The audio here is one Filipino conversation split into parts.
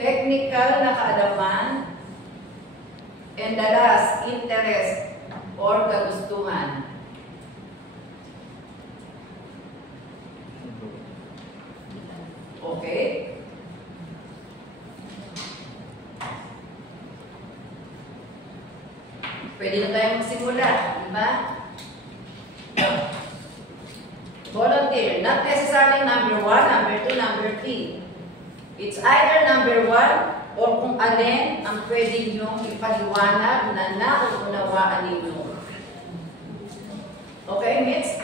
technical na kaalaman, and the last, interest or kagustuhan. Okay? Pwede na tayo magsimula, di ba? Volunteer, not necessarily number 1, number 2, number 3. It's either number 1 o kung alin ang pwede niyong ipaliwanag na nauunawaan ninyo. Okay, Miss?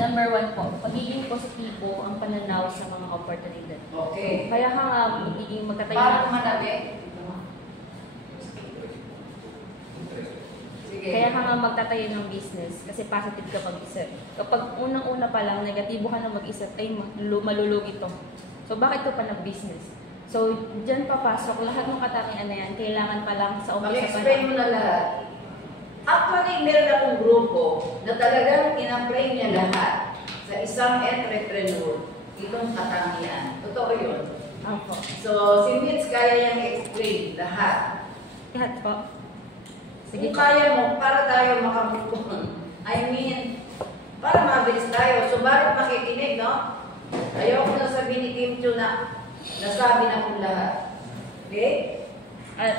Number 1 po, pagiging positibo ang pananaw sa mga oportunidad. Okay. Kaya ka nga magiging magkatayo. Parang malabi. Sige. Kaya ka nga magtatayo ng business kasi positive ka mag-isip. Kapag unang-una pa lang, negatibo ka na mag-isip, ay malulugi to. So bakit ka pa nag-business? So dyan papasok, lahat ng katangian na yan, kailangan pa lang sa umpisa pa Mag-explain mo na lahat. Actually, meron akong grupo na talagang in-apply niya lahat sa isang entrepreneur, itong katangian. Totoo yun. Opo. So, si Mitz kaya niyang explain lahat. Lahat po. Sige, kung kaya mo, para tayo makamukon. I mean, para mabilis tayo. So, bakit makikinig, no? Ayaw ko na sabihin ni Kim Chu na nasabi na kong lahat. Okay?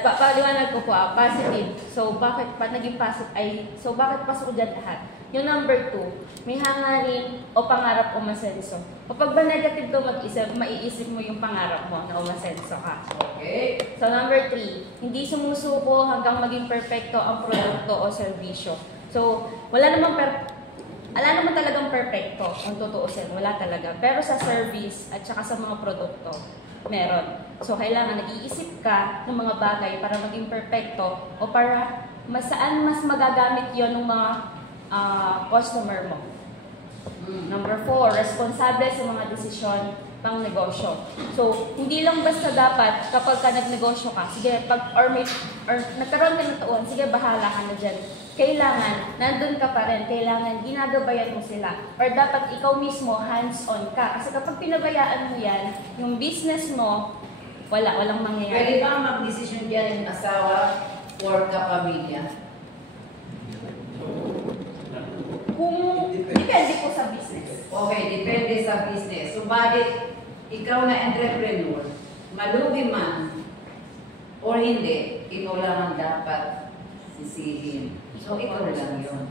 Paliwanag ko po, positive. So, bakit pa naging positive ay, so bakit pasok dyan lahat? Yung number 2, may hangarin o pangarap o umasenso. Kapag ba negative ka mag-isip, maiisip mo yung pangarap mo na umasenso ka. Okay. So, number 3, hindi sumusuko hanggang maging perfecto ang produkto o serbisyo. So, wala naman talagang perfecto kung tutuusin. Wala talaga. Pero sa service at saka sa mga produkto, meron. So, kailangan nag-iisip ka ng mga bagay para maging perfecto o para saan mas magagamit yon ng mga customer mo. Number 4, responsable sa mga desisyon pang negosyo. So, hindi lang basta dapat kapag ka nagnegosyo ka, sige, or nagkaroon ka ng taon, sige, bahala ka na dyan. Kailangan, nandun ka pa rin, kailangan ginagabayan mo sila. Or dapat ikaw mismo, hands-on ka. Kasi kapag pinabayaan mo yan, yung business mo, walang mangyayari. Pwede ba mag-decision dyan yung asawa or kapamilya? Kung depende po sa business. Okay, depende sa business. Subalit, ikaw na entrepreneur, malugi man or hindi, ikaw lang ang dapat sisihin. So, ikaw lang yun.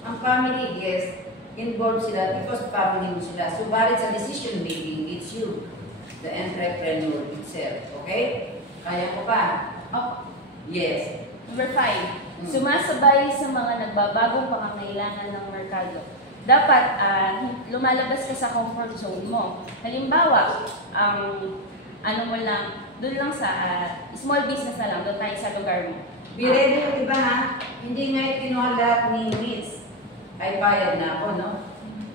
Ang family, yes, involved sila because family mo sila. Subalit sa decision making, it's you, the entrepreneur itself. Okay? Kaya ko pa? Oh. Yes. Number 5, sumasabay sa mga nagbabagong pangangailangan ng merkado. Dapat lumalabas ka sa comfort zone mo. Halimbawa, ano mo lang, doon lang sa small business na lang, doon tayo sa lugar mo. Be ready, di ba ha? Hindi nga kinuha lahat ni Miss ay bayad na ako, no?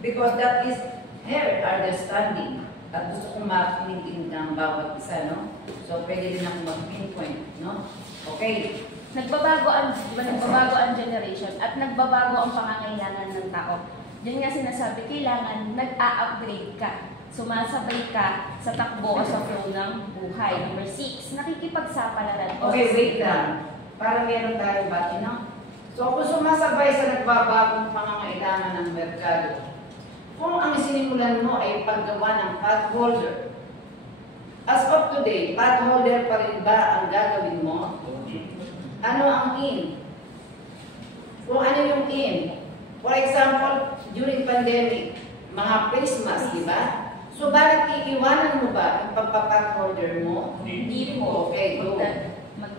Because that is her understanding. At gusto kong makinig ng bawat isa, no? So, pwede din akong mag-pinpoint, no? Okay. Nagbabago ang generation at nagbabago ang pangangailangan ng tao. Diyan nga sinasabi, kailangan nag-a-upgrade ka. Sumasabay ka sa takbo o sa flow ng buhay. Number 6, nakikipagsapalaran. Okay, wait lang. Para meron tayong bati, no? So, kung sumasabay sa nagbabagong pangangailangan ng merkado, kung ang sinimulan mo ay paggawa ng path holder, as of today, path holder pa rin ba ang gagawin mo? Ano ang in? Kung ano yung in? For example, during pandemic, mga face mask, di ba? So, bakit iiwanan mo ba ang pagpapath holder mo? Hindi po. Okay, go.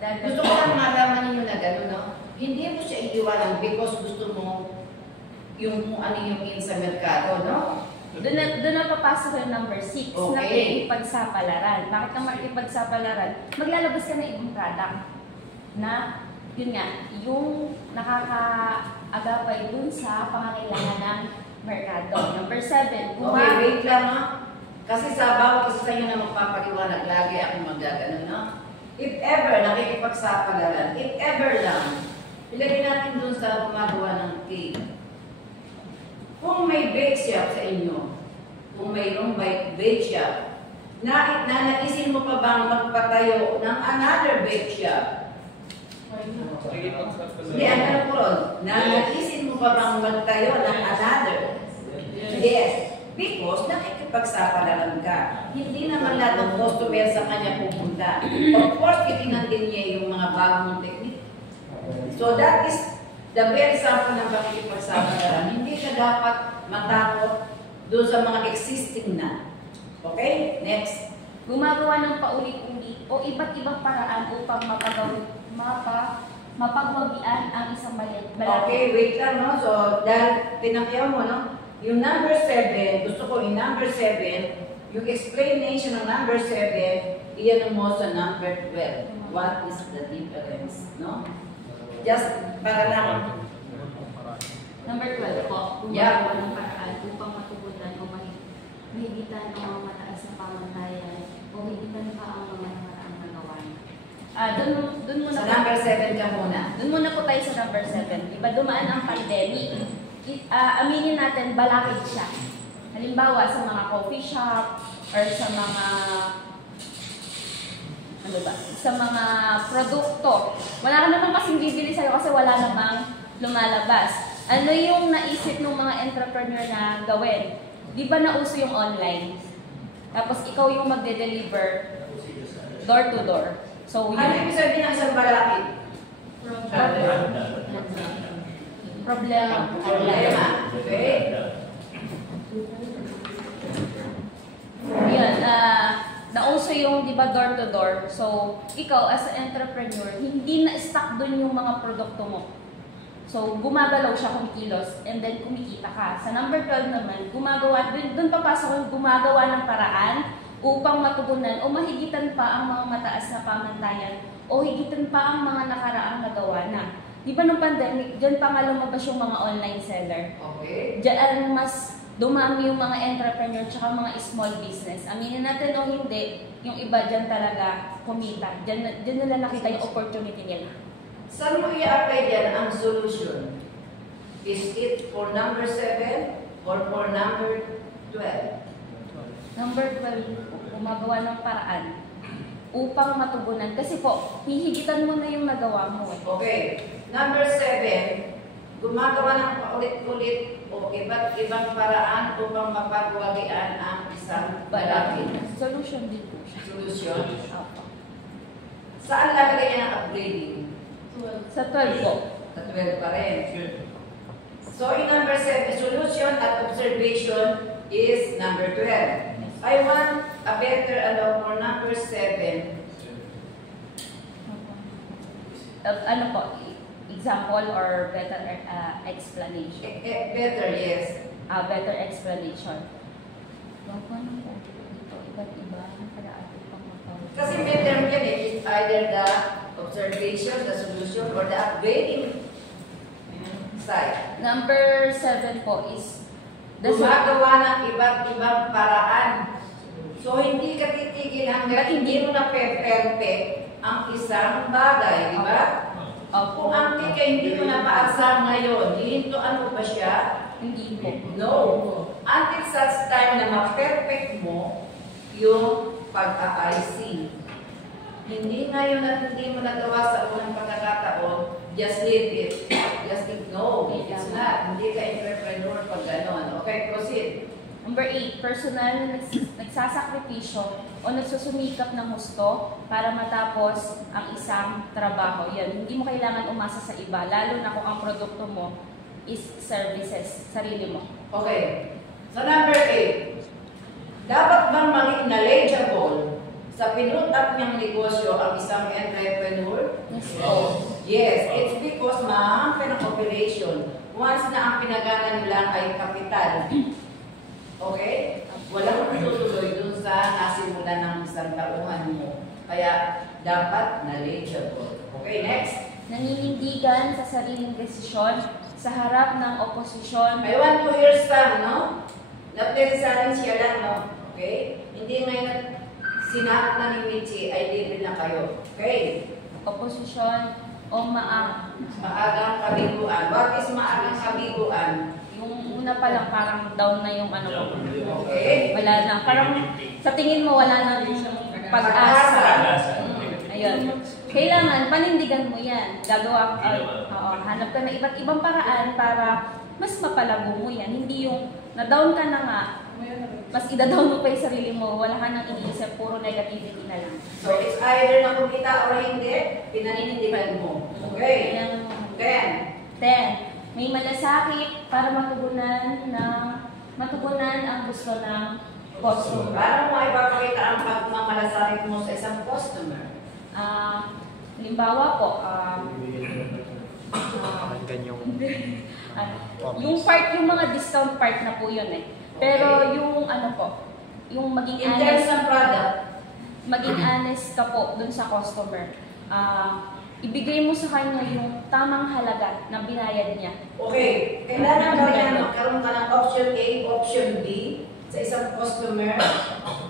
Gusto ko lang malaman ninyo na gano'n, no? Hindi mo siya iiwanan because gusto mo yung kung ano yung in sa merkado, no? Doon na papasok yung number 6, Okay. nakikipagsapalaran. Bakit na makikipagsapalaran? Maglalabas ka ng ibang product na, yun nga, yung nakakaagapay dun sa pangangailangan ng merkado. Number 7, Okay, wait lang, ha? Kasi sa bawat isa sa inyo na magpapaliwanag, lagi akong magagano, no? If ever, nakikipagsapalaran, if ever lang, ilagay natin dun sa gumagawa ng cake. Kung may bake shop sa inyo, kung mayroong bake shop, Naisin mo pa bang magpatayo ng another bake shop? Hindi, ang tanong ko ron, naisin mo pa bang magtayo ng another? Yes. Because nakikipagsapalaran ka. Hindi naman lahat ng customer sa kanya pupunta. Of course, itinan din niya yung mga bagong technique. So that is the very sample ng pakikipagsapalaran. Hindi ka dapat matakot doon sa mga existing na. Okay? Next. Gumagawa ng paulit-ulit o iba't ibang paraan upang mapagwagian ang isang balakid. Okay, wait lang, no? So, dahil tinakyaw mo, no? Yung number 7, gusto ko yung number 7, yung explanation ng number 7, iyan mo sa number 12. What is the difference, no? Just para lang. Number 12 po, Yeah. gumagawa ng paraan upang matugunan o mahigitan ang mga mataas na pamantayan o higitan pa ang mga nakaraang nagawa. Doon muna Sa number 7 ka muna. Doon muna po tayo sa number 7. Diba dumaan ang pandemic? Aminin natin, balakid siya. Halimbawa, sa mga coffee shop or sa mga sa mga produkto. Wala ka naman kasing bibili sa'yo kasi wala namang lumalabas. Ano yung naisip ng mga entrepreneur na gawin? Di ba nauso yung online? Tapos ikaw yung magde-deliver door to door. So, Ano yung sabihin ng isang balakid? Problema. Okay. Yan, nauso yung, di ba, door to door. So, ikaw as an entrepreneur, hindi na-stock dun yung mga produkto mo. So, gumagalaw siya, kumikilos, and then kumikita ka. Sa number 12 naman, dun papasok yung gumagawa ng paraan upang matugunan o mahigitan pa ang mga mataas na pamantayan o higitan pa ang mga nakaraang nagawa na. Di ba nung pandemic, dyan pa nga lumabas yung mga online seller. Okay. Diyan mas dumami yung mga entrepreneur tsaka mga small business. Aminin natin o hindi, yung iba dyan talaga kumita. Dyan nila nakita yung opportunity nila. Saan mo i-apply dyan ang solution? Is it for number 7 or for number 12? Number 12, gumagawa ng paraan upang matugunan. Kasi po, hihigitan mo na yung nagawa mo. Okay. Number 7, gumagawa ng paulit-ulit o iba't ibang paraan upang mapagwagian ang isang balakid. Solution din po siya. Solution. Opo. Saan lagay niya ang upgrading? Sa 12 po. Sa 12 pa rin. So, in number 7, solution at observation is number 12. I want a better for number 7. Ano po? Example or better explanation? Better, yes. Better explanation. Paano po dito? Iba't iba ang paraan upang mapawag. Kasi may term yan eh. It's either the observation, the solution, or the upgrading side. Number 7 po is Gumagawa ng iba't ibang paraan. So, hindi ka titigil hanggang hindi mo na perfect ang isang bagay, di ba? Kung ang tika hindi mo na paasam ngayon, hihintuan mo ba siya? Hindi po. No. Until such time na ma-perfect mo yung pag-icing. Hindi ngayon at hindi mo nagawa sa unang pagkakataon, just leave it. Just ignore. It's not. Hindi ka entrepreneur pag gano'n. Okay, proceed. Number 8, personal na nagsasakripisyo o nagsusumikap ng husto para matapos ang isang trabaho. Yan, hindi mo kailangan umasa sa iba, lalo na kung ang produkto mo is services, sarili mo. Okay. So number 8, dapat bang maging knowledgeable sa pinutak niyang negosyo ang isang entrepreneur? Yes po. Yes, it's because mahangkin ang operation. Once na ang pinagana nila ay kapital. Okay? Walang tutuloy dun sa nasimulan ng isang tauhan mo. Kaya, dapat knowledgeable. Okay, next. Naninindigan sa sariling desisyon sa harap ng oposisyon. I want to hear some, no? Na-plesarin siya lang, no? Okay? Hindi ngayon sinaat na ni Michi ay libre na kayo. Okay? Oposisyon o Maagang kabiguan. What is maagang kabiguan? yung una pa lang parang down na yung ano ko. Okay. Wala na. Parang sa tingin mo wala nang pag-asa. Ayun. Kailangan panindigan mo yan. Gagawa hanap ka ng iba't ibang paraan para mas mapalago mo yan. Hindi yung na-down ka na nga, mas ida-down mo pa yung sarili mo, wala ka nang iniisip, puro negativity na lang. So it's either na kumita or hindi, pinaninindigan mo. Okay. Then, may malasakit para matugunan ang gusto ng customer. Paano mo ipapakita ang pagmamalasakit mo sa isang customer? Halimbawa po, yung mga discount part na po yun eh. Pero yung yung maging In terms honest, ng product, maging honest ka po dun sa customer. Ibigay mo sa kanya yung tamang halaga na binayad niya. okay, kailangan ba yan magkaroon ka ng option A, option B sa isang customer?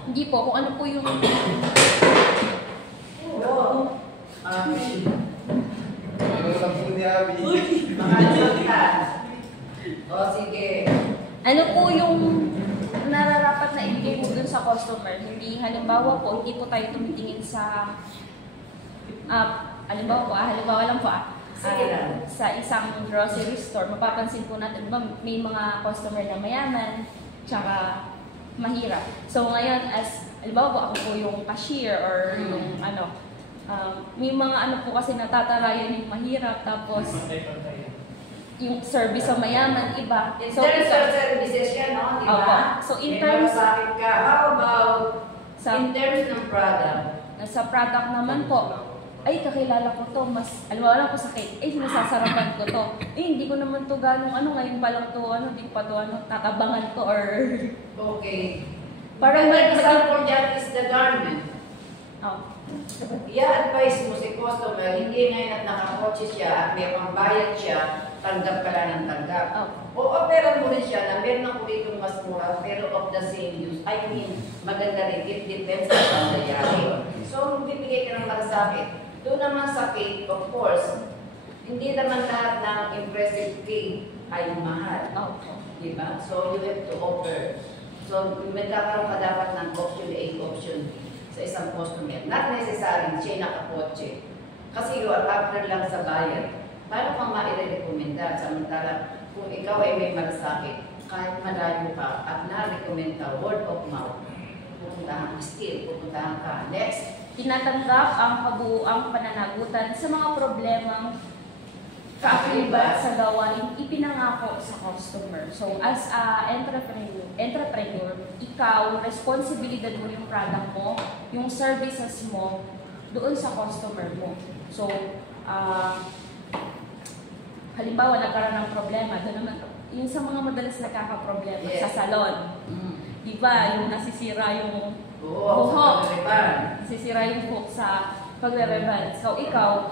Hindi po, kung ano po yung... Oo. O sige. Ano po yung nararapat na ibigay mo dun sa customer? Hindi, halimbawa po, hindi po tayo tumitingin sa... halimbawa lang po, Sige lang. sa isang grocery store, mapapansin po natin, diba, may mga customer na mayaman, tsaka mahirap. So ngayon, halimbawa po, ako po yung cashier or yung may mga po kasi natatarayan yung mahirap, tapos yung service sa mayaman, iba. In terms of services yan, no? Di ba? So in May terms... malasakit ka. How about in terms ng product? Sa product naman po, ay kakilala ko to, mas, alam ko sakit, nasasarapan ko to. Hindi ko naman to ganong ngayon pa lang to, di pa to, tatabangan to or... Okay. Parang An example dyan is the garment. Oh. I-advise mo si customer, hindi ngayon at nakakotse siya at may pambayad siya, tanggap ka lang ng tanggap. Oh. O operan mo rin siya na meron ako dito mas mura, pero of the same use. I mean, maganda rin, it depends sa pangyayari. So, bibigay ka ng malasakit. Doon naman sa cake, of course, hindi naman lahat ng impressive cake ay mahal. Oh. Diba? So, you have to offer. So, magkakaroon ka dapat ng option A, option B sa isang customer. Not necessarily siya nakakotse. Kasi you are after lang sa buyer. Paano kang ma-recommenda? Samantala, kung ikaw ay may malasakit, kahit malayo ka at na-recommend ka, word of mouth, pupuntahan ka. Next. Tinatanggap ang kabuuang pananagutan sa mga problemang kaakibat sa gawain ipinangako sa customer. So, as a entrepreneur, ikaw, responsibilidad mo yung product mo, yung services mo, doon sa customer mo. So, halimbawa, nagkaroon ng problema, doon naman, yung sa mga madalas nagkakaproblema, sa salon. Diba, yung nasisira yung buhok. Nasisira yung buhok sa pagre-reban. So, ikaw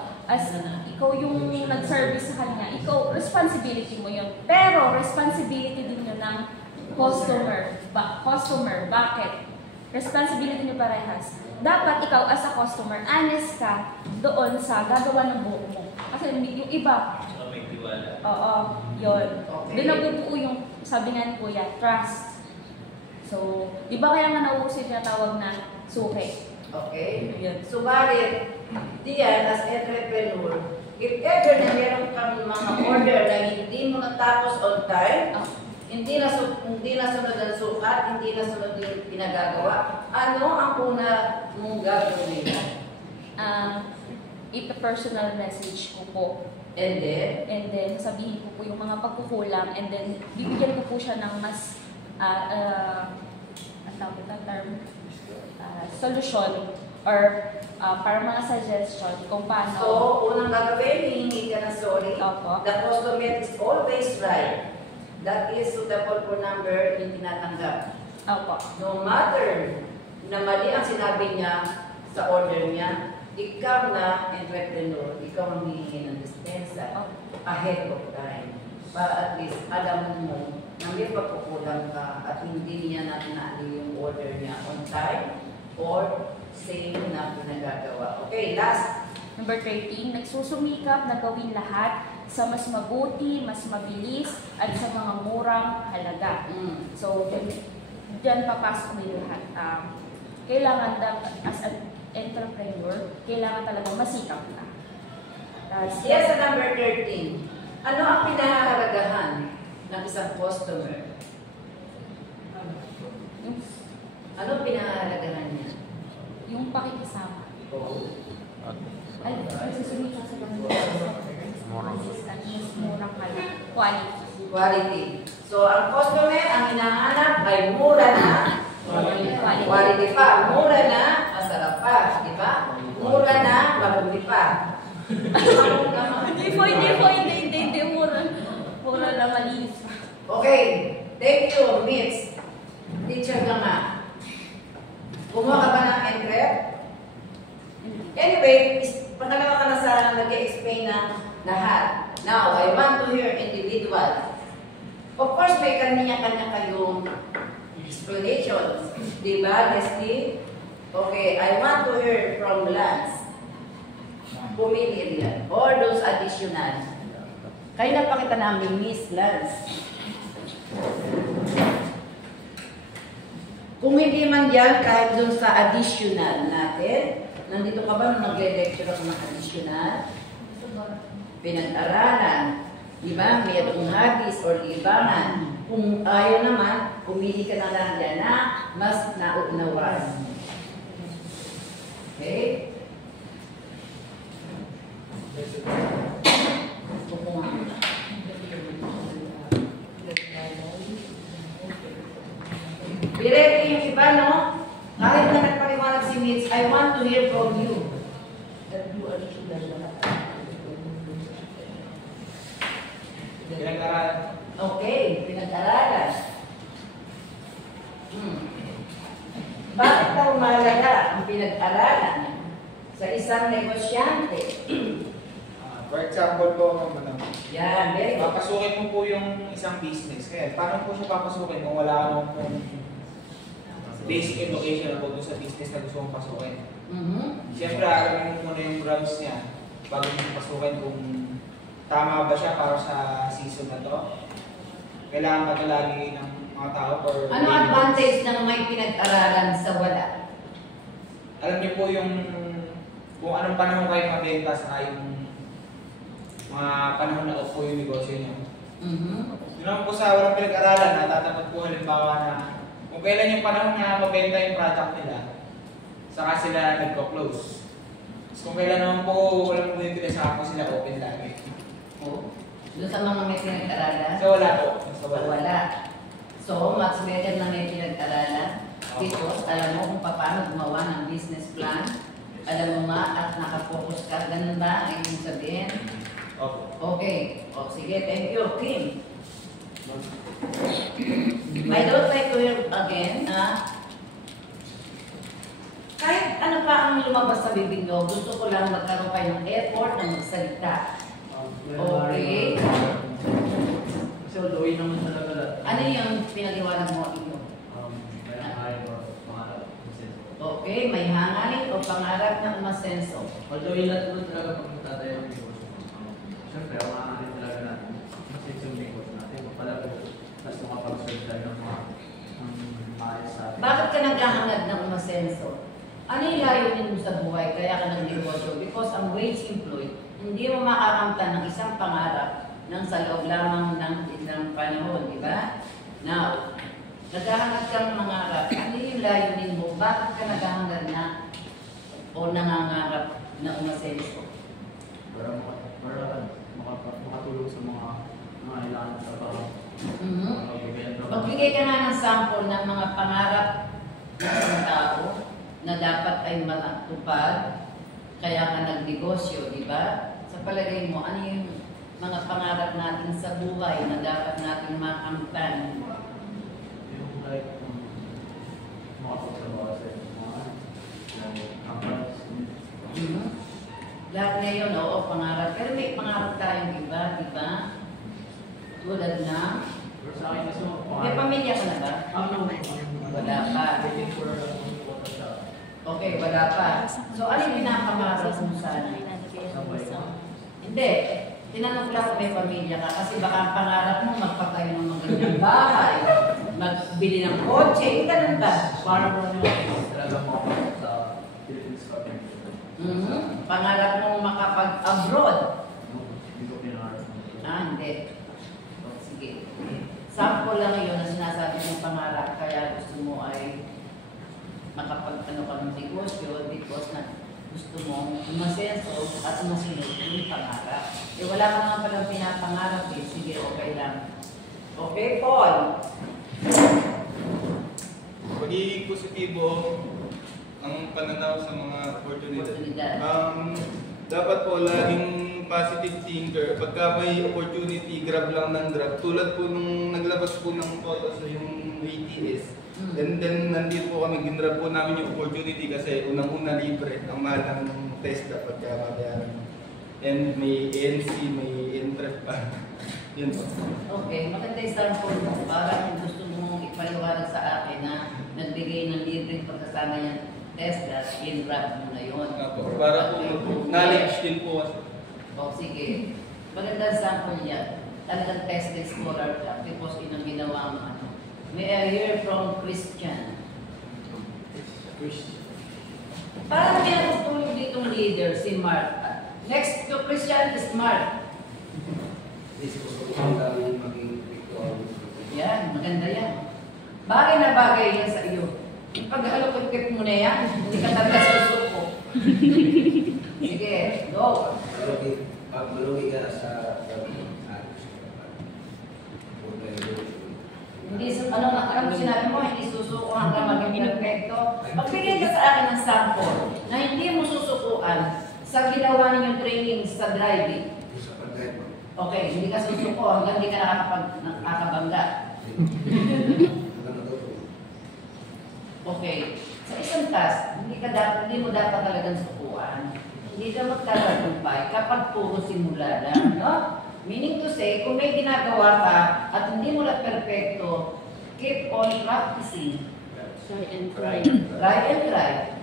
yung nag-service sa kanya, responsibility mo yun. Pero, responsibility din yun ng customer. Bakit? Responsibility nyo parehas. Dapat ikaw as a customer, honest ka doon sa gagawa ng buhok mo. Kasi yung iba, oo, yun. Okay. Doon nabubuo yung, sabi nga ni Kuya, trust. So, di ba kaya nga nauuso yung tawag na suke? Okay. Yun. Subalit, diyan, as entrepreneur, if ever na meron kang mga order na hindi mo natapos on time, hindi nasunod ang sukat, hindi nasunod yung pinagagawa, ano ang una mong gagawin? Ita-personal message ko po. And then, sabihin ko po yung mga pagkukulang, and then, bibigyan ko po siya ng mas, solution or para mga suggestion kung paano. so, unang gagawin, hihingi ka ng sorry. Opo. The customer is always right. That is suitable for number yung tinatanggap. Opo. No matter na mali ang sinabi niya sa order niya, ikaw na entrepreneur, ikaw ang hihingi ng dispensa ahead of time. Para at least alam mo na may pagkukulang ka at hindi niya natin yung order niya on time or same na pinagagawa. Okay, last. Number 13, nagsusumikap na gawin lahat sa mas mabuti, mas mabilis, at sa mga murang halaga. So, dyan papasok na yung lahat. Kailangan as an entrepreneur, kailangan talaga masikap ka. Yes, sa number 13. Ano ang pinahahalagahan ng isang customer? Ano pinahahalagahan niya? Yung pakikisama. Ay, susunod siya sa murang halaga. Quality. So, ang customer, ang hinahanap ay mura na. Quality pa. Mura na, masarap pa. Di ba? Mura na, mabuti pa. Hindi. Mura na malinis. Okay. Thank you, Mitz. Teacher ka nga. Kumuha ka ba ng entrep? Anyway, pangalawa ka na sa nag-explain ng lahat. Now, I want to hear individual. Of course, may kanya-kanya kayong explanations. Di ba, Leslie? Okay, I want to hear from Lance. Pumili riyan. Or those additional. Kayo napakita namin, Miss Lance. Kung hindi man yan, kahit dun sa additional natin, nandito ka ba nung nagle-lecture ako ng additional? Pinag-aralan. Diba? May atong hobbies or libangan. Kung ayaw naman, pumili ka na lang dyan na mas nauunawan. Okay? Direct yung iba, no? Kahit na nagpaliwanag si Mitch, I want to hear from you. Pinag-aralan. Okay, pinag-aralan. Bakit daw mahalaga ang pinag-aralan sa isang negosyante? For example po, madam. Yan, very good. Papasukin mo po yung isang business. Kaya, paano po siya papasukin kung wala anong basic education po doon sa business na gusto mong pasukin? Siyempre, alamin mo muna yung branch niya bago mo pasukin kung tama ba siya para sa season na to. Kailangan ba ito lagi ng mga tao? Or Ano advantage ng may pinag-aralan sa wala? Alam niyo po yung kung anong panahon kayo mabenta sa yung mga panahon na off po yung negosyo niyo. Yun naman po sa walang pinag-aralan, natatapat po halimbawa na kung kailan yung panahon na mabenta yung product nila, saka sila nagko-close. So, kung kailan naman po walang bumibili, saka po sila open lagi. Doon sa mga may pinag-aralan? So, wala po. So, Wala. So, much better na may pinag-aralan. Because alam mo kung paano gumawa ng business plan. Alam mo nga at nakapokus ka. Ganun ba ang ibig sabihin? Okay. O, sige. Thank you, Kim. I don't like to hear again, kahit ano pa ang lumabas sa bibig nyo, gusto ko lang magkaroon kayo ng effort na magsalita. Okay? So, doon naman talaga lahat. Ano yung pinaliwanag mo ito? May hangarin o pangarap. Okay, may hangarin o pangarap na umasenso. Although yung lahat naman talaga pag matatayo ang negosyo. Siyempre, ang hangarin talaga natin. Mas yung negosyo natin. Pala po, mas makapag-serve tayo ng mga maayos sa atin. Bakit ka naghahangad ng umasenso? Ano yung layunin mo sa buhay kaya ka nag-negosyo? Because ang wage employed, hindi mo makakamtan ng isang pangarap nang sa loob lamang ng isang panahon, di ba? Now, naghahangad kang mangarap. Ano yung layunin mo? Bakit ka naghahangad na o nangangarap na umasenso? Para makatulong sa mga ilangan sa trabaho. Magbigay ka nga ng sample ng mga pangarap ng isang tao na dapat ay matupad, kaya ka nagnegosyo, di ba? Sa palagay mo, ano yung mga pangarap natin sa buhay na dapat natin makamtan? Yung like, makapagtrabaho sa mga companies. Lahat ngayon, oo, pangarap. Pero may pangarap tayong iba, di ba? Tulad na, Pero sa akin kasi may pamilya ka na ba? Wala pa. Okay, wala pa. So, ano yung pinapangarap mo sana? Hindi. Tinanong ko lang kung may pamilya ka kasi baka ang pangarap mo magpatayo ng magandang bahay, magbili ng kotse, ganun ba? Parang mo talaga mga sa Philippines kami. Pangarap mo makapag-abroad. Hindi ko pinangarap. Hindi. Sige. Sample lang yun na sinasabi mong pangarap kaya gusto mo ay makapag-ano ka ng negosyo because na gusto mo umasenso at masunod yung pangarap. Eh wala ka naman palang pinapangarap eh. Sige, okay lang. Okay, Paul. Pagiging positibo ang pananaw sa mga Oportunidad. Dapat po laging positive thinker. Pagka may opportunity, grab lang ng grab. Tulad po nung naglabas po ng photos yung ATS. And then nandito po kami, ginrab po namin yung opportunity kasi unang-una libre. Ang mahal ng TESDA pagka mabayaran. And may ANC, may interest pa. Yun po. Okay, maganda yung sample mo. Parang gusto mong ipaliwanag sa akin na nagbigay ng libreng pagkasama yan TESDA, in-wrap mo na yun. Para po knowledge din po. Sige. Magandang sample yan. Talagang tested scholar ka because yun ang ginawa mo. May I hear from Christian. Parang may natutulog ditong leader, si Mark. Next to Christian is Mark. Yan, maganda yan. Bagay na bagay yan sa iyo. Pag-halukot-kip mo na yan, hindi ka talaga susuko. Sige, go. Malugi ka sa Hindi, ano sinabi mo, hindi susuko hanggang maging perfecto. Magbigay ka sa akin ng sample na hindi mo susukuan sa ginawa ninyong training sa driving. Okay, hindi ka susuko hanggang hindi ka nakakabangga. Okay, sa isang task, hindi mo dapat talagang sukuan. Hindi ka magtatagumpay kapag puro simula lang, no? Meaning to say, kung may ginagawa ka at hindi mo lang perfecto, keep on practicing. Try and try. Try and try.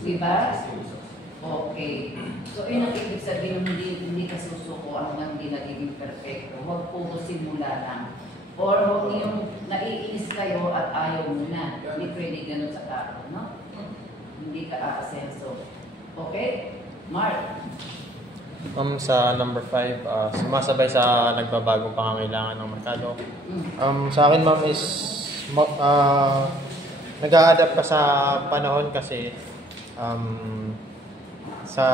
Diba? Okay. So, yun ang ibig sabihin, hindi ka susuko hanggang hindi nagiging perfecto. Huwag puro simula lang. Or huwag yung naiinis kayo at ayaw mo na. Hindi pwede ganun sa tao, no? Hindi ka aasenso. Okay? Mark. Sa number 5, sumasabay sa nagbabagong pangangailangan ng merkado. Sa akin, ma'am, is nag-a-adapt ka sa panahon kasi sa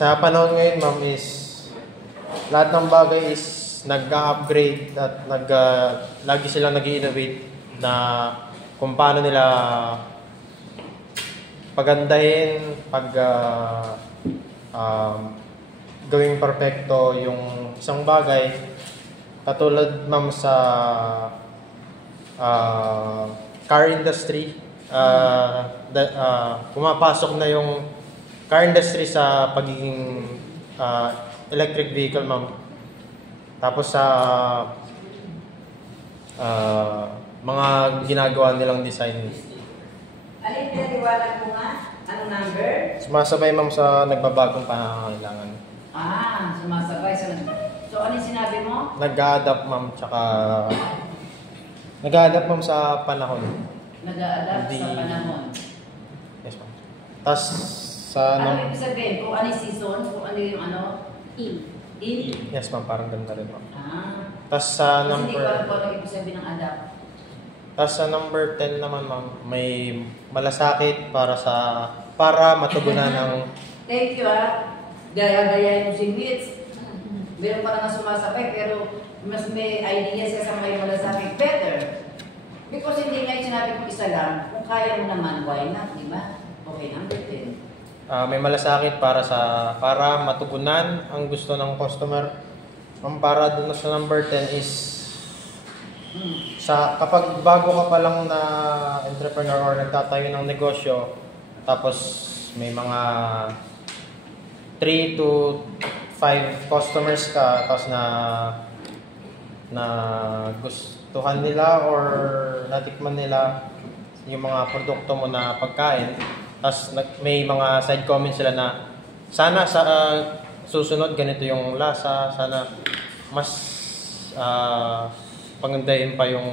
panahon ngayon, ma'am, is lahat ng bagay is nag-upgrade at lagi silang nag-i-innovate na kung paano nila pagandahin, gawing perfecto yung isang bagay. Katulad, ma'am, sa car industry, pumapasok na yung car industry sa pagiging electric vehicle, ma'am. Tapos sa mga ginagawa nilang design. Alin pinatiwalag mo nga? Anong number? Sumasabay, ma'am, sa nagbabagong pangangailangan. Sumasabay sa So, ano yung sinabi mo? Nag-a-adapt, ma'am, tsaka nag-a-adapt, ma'am, sa panahon. Nag-a-adapt sa panahon. Yes, ma'am. Tapos sa Ano ibig sabihin? Kung ano yung season? Kung ano yung ano? In? Yes, ma'am, parang ganda rin, ma'am. Tapos Kasi sa hindi ko number alam kung ano ibig sabihin ng adapt. Tapos sa number 10 naman, ma'am, may malasakit para matugunan ng Thank you, Gaya-gaya yung si Mitz. Meron pa nga sumasabay, pero mas may idea siya sa may malasakit better. Because hindi nga yung sinabi ko isa lang, kung kaya mo naman, why not, di ba? Okay, number 10. may malasakit para matugunan ang gusto ng customer. Ang para dun sa number 10 is kapag bago ka pa lang na entrepreneur or nagtatayo ng negosyo, tapos may mga 3 to 5 customers ka, tapos na gustuhan nila or natikman nila yung mga produkto mo na pagkain, As may mga side comments sila na sana sa susunod ganito yung lasa, sana mas pagandahin pa yung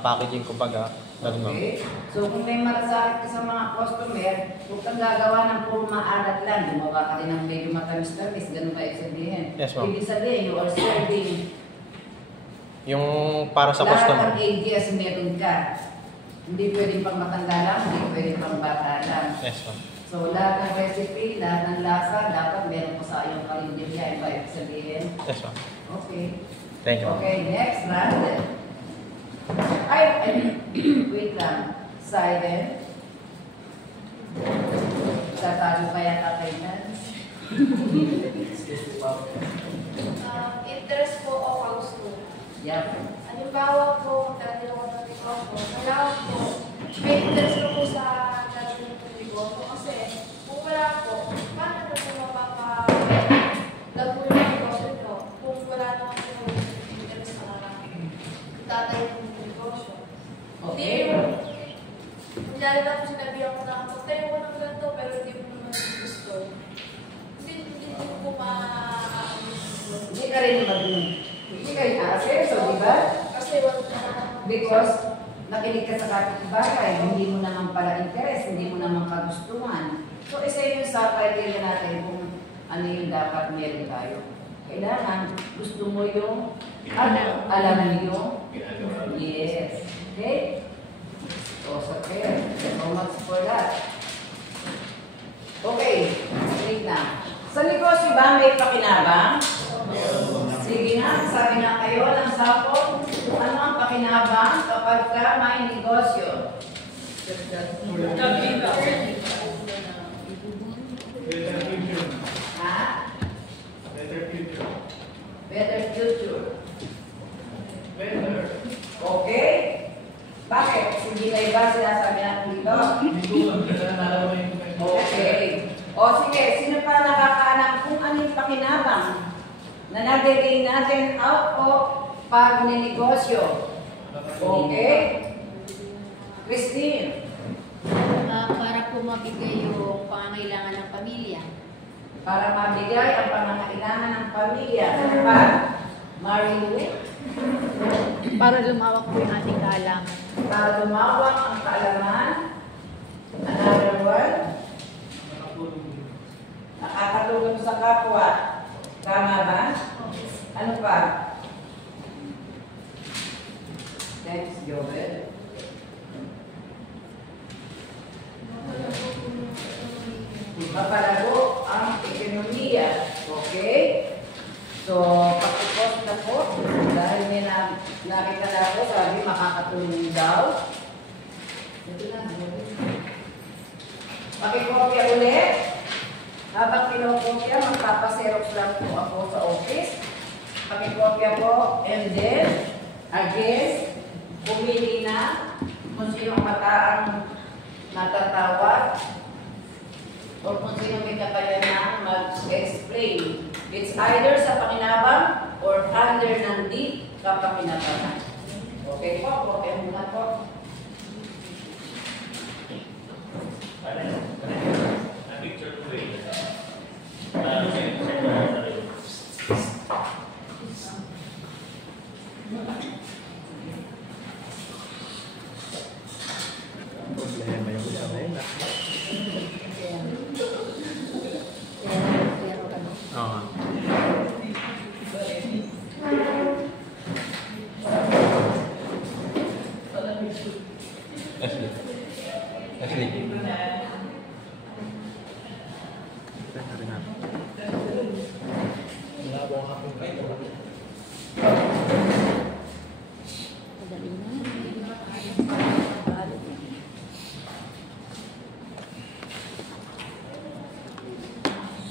packaging kumbaga. Okay. So kung may malasakit ka sa mga customer, huwag kang gagawa ng puro maalat lang. Gumawa ka rin ng medyo matamis-tamis. Ganun ba sabihin? Yes, ma'am. Ibig sabihin, you are serving Yung para sa lahat customer. ng ages meron ka. Hindi pwedeng pang matanda lang, hindi pwedeng pang bata lang. Yes, ma'am. So lahat ng recipe, lahat ng lasa, dapat meron ko sa iyong karinderya. Iba ibig sabihin. Yes, ma'am. Okay. Thank you. Okay, next round. Wait lang. Silent. Tatago pa yata kay Nance. Interest po o gusto. Yep. Halimbawa po, dahil ako ng negosyo, kailangan po, may interest ko po sa gagawin ng negosyo kasi kung wala po, paano po mapapagawin ng negosyo nyo kung wala naman po interest na tatayo ng negosyo? Okay. Hindi na po sinabihan ko na magtayo ko ng ganito pero hindi mo naman gusto. Hindi po Hindi ka rin hindi ka rin aseso, di ba? Kasi wala na. Because nakinig ka sa kapitbahay, hindi mo naman pala interest, hindi mo naman kagustuhan. So isa yun sa criteria natin kung ano yung dapat meron tayo. Kailangan gusto mo yung alam niyo. Yes. Okay? So, so much for that. Okay. Wait na. Sa negosyo ba may pakinabang? Sige na, sabi na kayo ng sapon kung ano ang pakinabang kapag ka may negosyo. Ha? Better future. Okay? Bakit? Sige na iba sinasabi natin dito? Okay. O sige, sino pa nakakaalam kung ano yung pakinabang na nagiging natin out o pag-negosyo? Okay? Christine? Para po mabigay yung pangangailangan ng pamilya. Para mabigay ang pangangailangan ng pamilya. Ano pa? Marie-Lou? Para lumawak po yung ating kaalaman. Para lumawak ang kaalaman. Another one? Nakakatulong sa kapwa. Tama ba? Ano pa? Thanks, Joel. Mapalago ang ekonomiya. Okay? So, pakipos na po. Dahil may nakita na ako, sabi makakatulong daw. Ito na. Pakikopya ulit. Habang kinokopya, magpapaserox lang po ako sa office. Pakikopya po. And then, again, pumili na kung sino ang mataang natatawag o kung sino may kakayanan mag-explain. It's either sa pakinabang or under ng di kapakinabangan. Okay po, kopya muna po.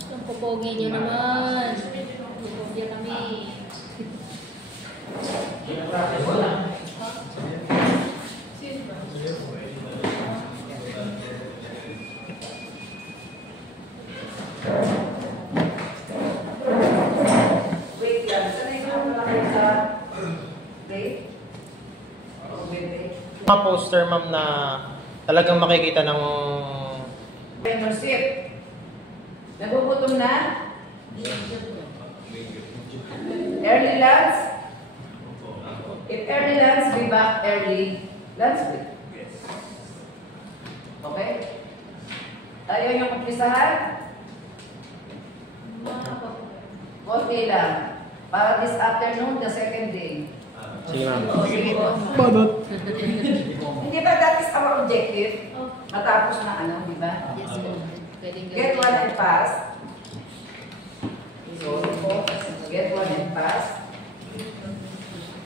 Ang popogi niyo naman. Popogi kami. Wait lang, sanay ka mo lang sa plate? O bebe? Mga poster, ma'am, na talagang makikita ng Membership. Nagugutom na? Early lunch? If early lunch, be back early lunch break. Okay? Ayaw niyong umpisahan? Okay lang. Para this afternoon, the second day. Sige, ma'am. Sige po. Hindi ba that is our objective? Matapos na ano, di ba? Yes, ma'am. Pwedeng Get gawin. one and pass. So, get one and pass.